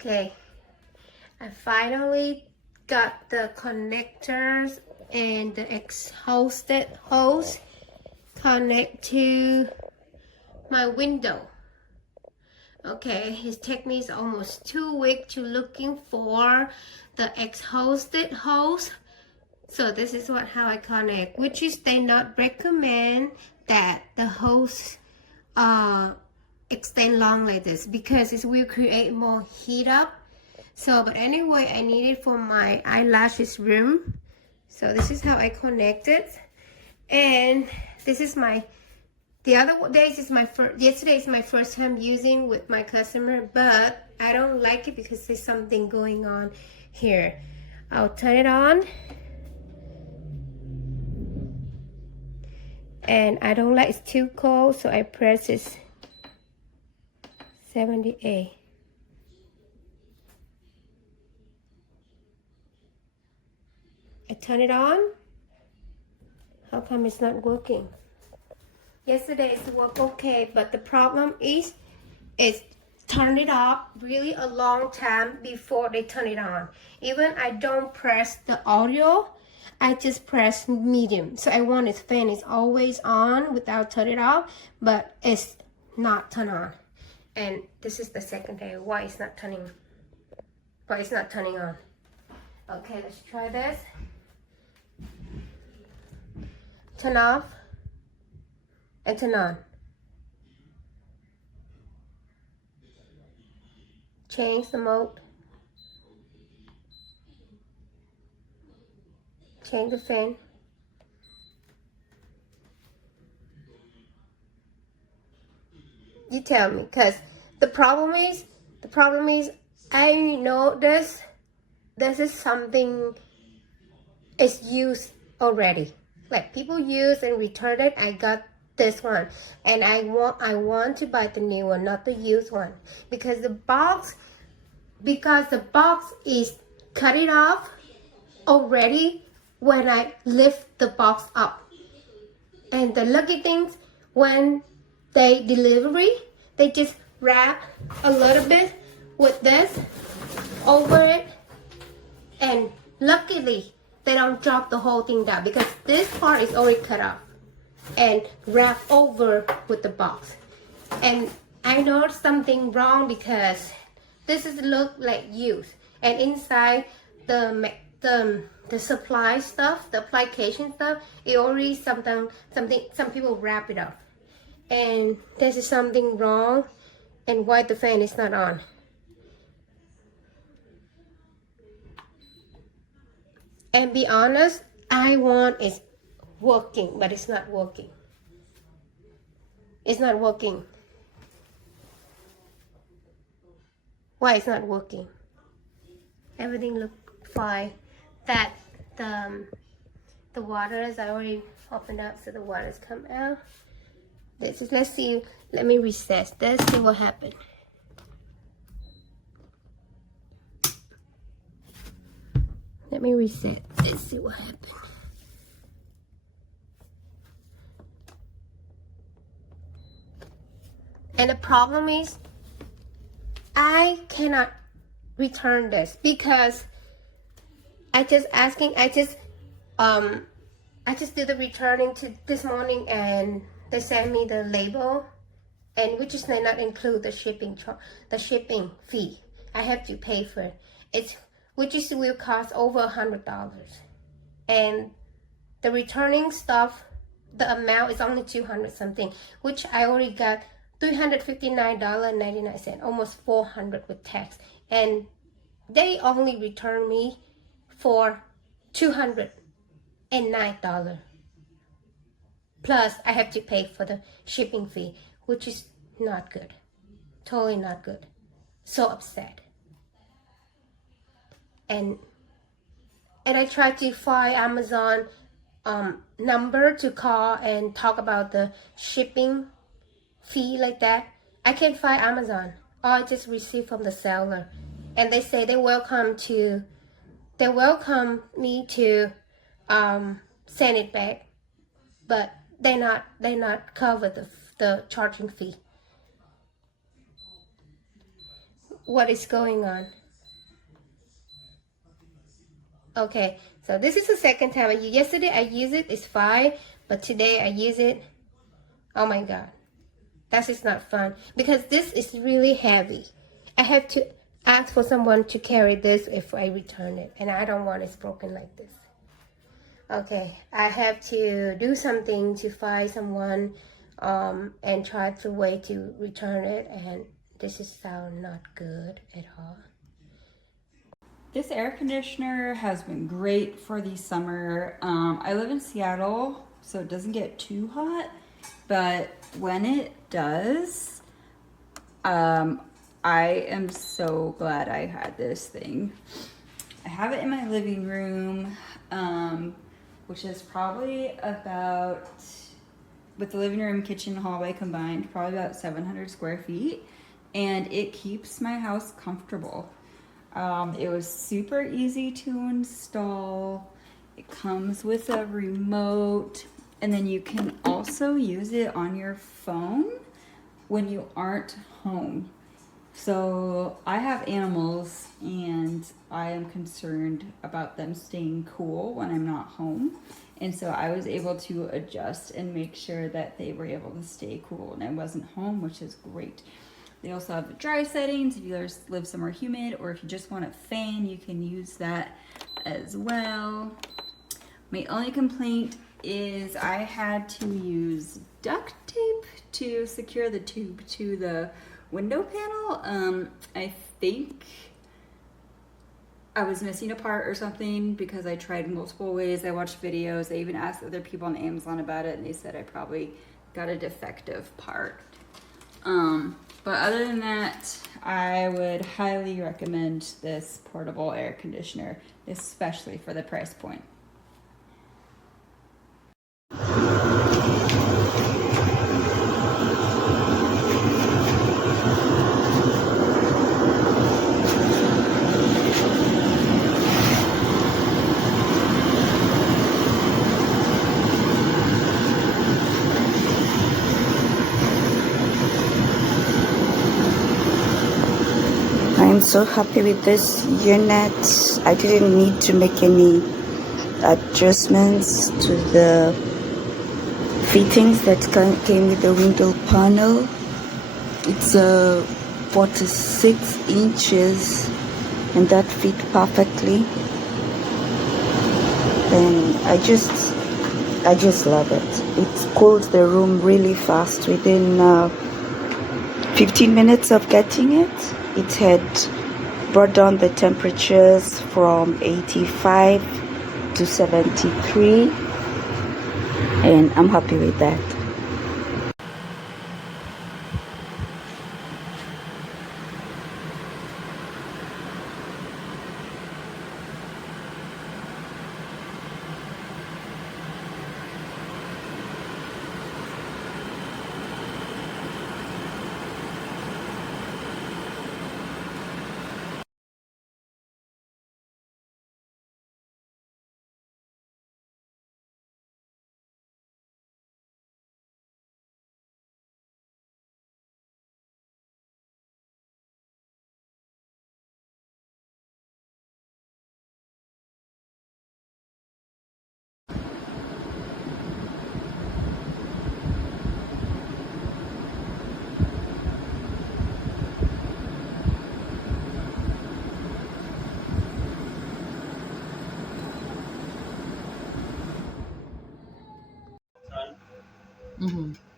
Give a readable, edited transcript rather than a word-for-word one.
Okay, I finally got the connectors and the exhausted hose connect to my window. Okay, it took me almost 2 weeks to looking for the exhausted hose. So this is how I connect, which is they not recommend that the hose extend long like this because it will create more heat up. So but anyway, I need it for my eyelashes room. So this is how I connect it. And this is my yesterday is my first time using with my customer, but I don't like it because there's something going on here. I'll turn it on. And I don't like it's too cold, so I press it 78. I turn it on. How come it's not working? Yesterday it worked okay, but the problem is it's turned it off really a long time before they turn it on. Even I don't press the audio, I just press medium. So I want its fan is always on without turn it off, but it's not turned on. And this is the second day why it's not turning on. Okay, let's try this. Turn off and turn on. Change the mode. Change the fan. You tell me, because the problem is I know this is something is used already. Like people use and return it. I got this one and I want to buy the new one, not the used one, because the box is cut it off already when I lift the box up. And the lucky things, when they delivery, they just wrap a little bit with this over it, and luckily they don't drop the whole thing down because this part is already cut off and wrap over with the box. And I know something wrong because this is look like used, and inside the supply stuff, the application stuff, it already some people wrap it up, and this is something wrong. And why the fan is not on. And be honest, I want is working, but it's not working. It's not working. Why it's not working? Everything look fine. That the water is already opened up, so the water's come out. Let's see. Let me reset. Let's see what happened. Let me reset. Let's see what happened. And the problem is, I cannot return this because I just did the returning to this morning, and they sent me the label, and which is not include the shipping fee. I have to pay for it. Which will cost over $100, and the returning stuff, the amount is only $200 something, which I already got $359.99, almost $400 with tax, and they only returned me for $209. Plus, I have to pay for the shipping fee, which is not good. Totally not good. So upset. And I tried to find Amazon number to call and talk about the shipping fee like that. I can't find Amazon. All I just received from the seller. And they say they welcome me to send it back, but they not cover the charging fee. what is going on. Okay, so this is the second time I used. Yesterday I used it, it's fine, but today I use it. Oh my god, that's just not fun because this is really heavy. I have to ask for someone to carry this if I return it, and I don't want it broken like this. Okay, I have to do something to find someone and try the way to return it, and this is sound not good at all. This air conditioner has been great for the summer. I live in Seattle, so it doesn't get too hot, but when it does, I am so glad I had this thing. I have it in my living room, which is probably about, with the living room, kitchen, hallway combined, probably about 700 square feet, and it keeps my house comfortable. It was super easy to install. It comes with a remote, and then you can also use it on your phone when you aren't home. So I have animals and I am concerned about them staying cool when I'm not home. And so I was able to adjust and make sure that they were able to stay cool when I wasn't home, which is great. They also have the dry settings if you live somewhere humid, or if you just want a fan, you can use that as well. My only complaint is I had to use duct tape to secure the tube to the window panel. I think I was missing a part or something because I tried multiple ways. I watched videos. I even asked other people on Amazon about it, and they said I probably got a defective part. But other than that, I would highly recommend this portable air conditioner, especially for the price point. I'm so happy with this unit. I didn't need to make any adjustments to the fittings that came with the window panel. It's 46 inches and that fit perfectly. And I just love it. It cools the room really fast. Within 15 minutes of getting it, it had brought down the temperatures from 85 to 73, and I'm happy with that. Mm-hmm.